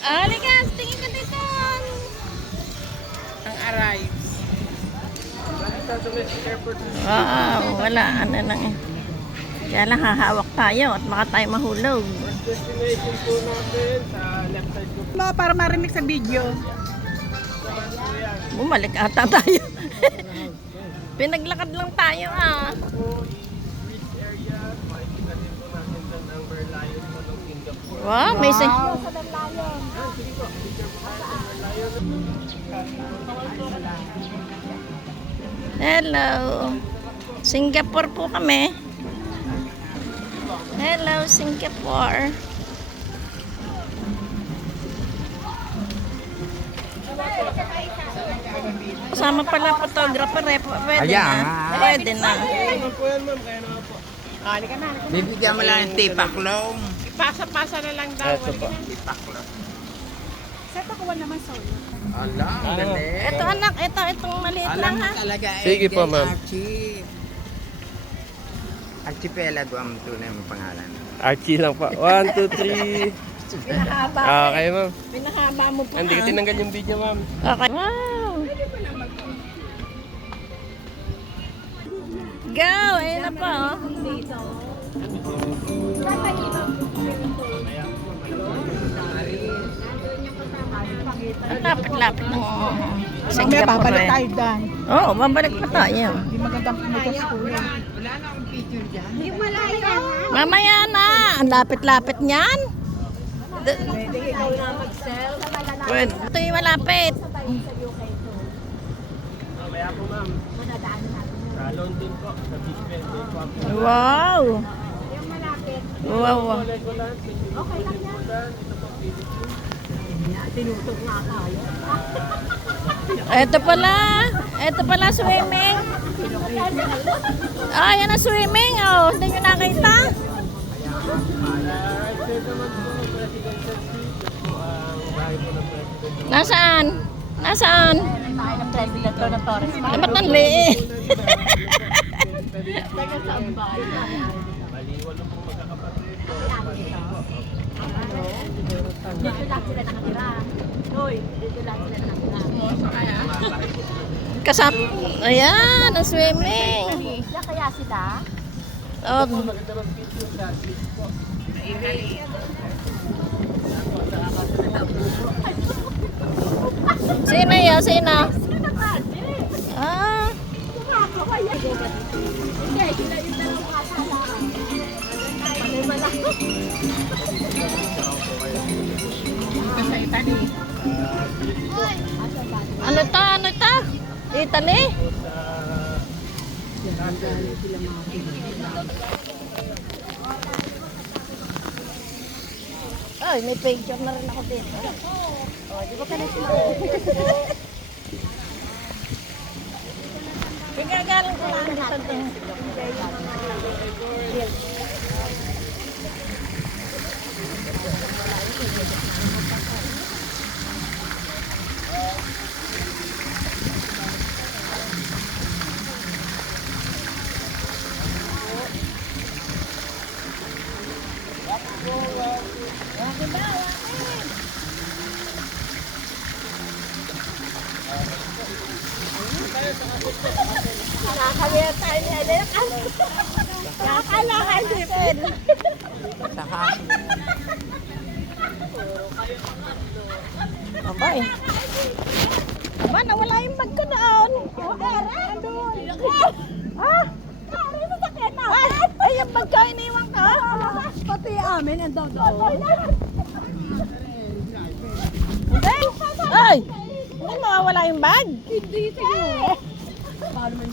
Aligas, tingin ka dito. Ang arrives. Wow, wala. Ano lang eh. Kaya lang hahawak tayo at baka tayo mahulog. Destination po natin sa left side ko. No, para marinig sa video. Bumalik ata tayo. Pinaglakad lang tayo ah. Bridge area. Makikita din po natin dyan ang Merlion po ng Singapore. Wow, may Sige po, picture po tayo sa Merlion. Hello. Singapore po kami. Hello, Singapore. Kasama pala photographer eh. Pwede Ayan, na. ah. Pwede na. Naman po yan, ma'am. Kaya naman po. Halika na. Bibigyan mo lang ng tipaklong. Pasa-pasa na lang daw. Ito po. Tipaklong. Sa pakuwan naman solo. Alam, galing. Ito anak, itong maliit Alam lang mo ha. talaga. Sige po, ma'am. Archie. Archipelago ang tunay mong pangalan. Archie lang pa. 1, 2, 3. Pinahaba. Okay, ma'am. Pinahaba mo pa. Hindi ko tinanggal yung video, ma'am. Okay. Wow. Go! Ayun na po. Oh. Ang lapit-lapit ng Singapore. babalik tayo dyan. Oo, babalik pa tayo. Hindi magandang pumunta sa kuya. Mamaya na. Ang lapit-lapit niyan. Pwede. Ito yung malapit. Mamaya po, ma'am. Sa London po. Sa Big Ben. Wow. Wow. Legoland. Okay lang yan. Ito po, Philippines. Ito pala swimming. Ah, yan ang swimming. Oh, hindi nyo nakita? Right side naman po, presidential suite. Ito po ang bahay po ng president. Nasaan? Nasaan? Ba't ang liit? Maliwan na po magkakapatid. Dito lang sila nakatira. Hoy, dito lang sila nakatira. Kasap. Ayan, ang swimming. Diyan kaya sila? Oh, Maganda mag-picture sa beach po. sino yun? Sino? Ah, Kumakaway. Hindi, sila yung dalawang kasama. Malay-malay. Sa Italy. ano to? Ano to? Italy? Ay, may picture na rin ako dito. Oh, di ba ka na sila? Igagaling ko lang sa to. Nakakawin tayo ni Alec. Nakakalakan din. Saka, Abay. Aba, nawala yung bag ko doon. Ah! Ay, yung bag ko iniwan ka. Pati amin, ang doon. Hindi. Ay! Hindi mawawala yung bag. Hindi, sige. Paano man